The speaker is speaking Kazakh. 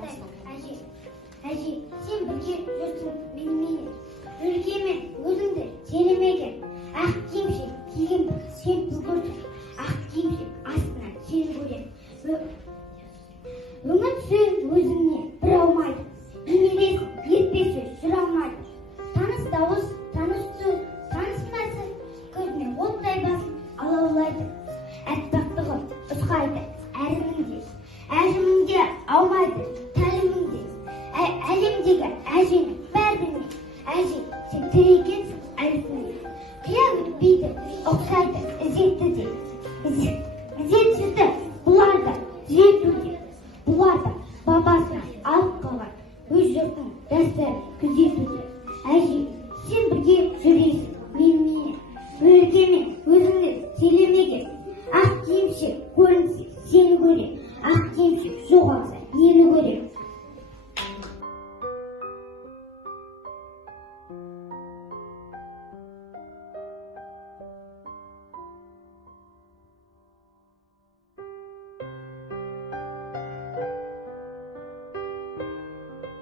Әже, сен бірге жүрсің менімен, өлгемен өзіңді желемеген, ақ киімшек киген сен бүгірсің, ақ киімшек астынан сен көрем. Үміт сөз өзіңнен бір алмайды, бейнелесін етпесі жүр алмайды. Таныс дауыс, таныс сөз, таныс нәрсі, көзіне оттай басын алаулайды. Әппақтығым ұсқайды әрімінде, әжімінде аумайды тәлімінде. Әлемдегі әженің бәріне, әже, сен тірі екенсің әлісінде. Қия өтпейді, ұқсайды ізетті де. Ізетсізді бұларды түзетуде. Бұларды бабасынан алып қалған өз жұртың дәстүрін күзетуде. Әже, сен бірге жүресің менімен, өлгемен өзіңді желемеген. Ақ киімшек көрінсе сені көрем, ақ киімшек жоғалса нені көрем.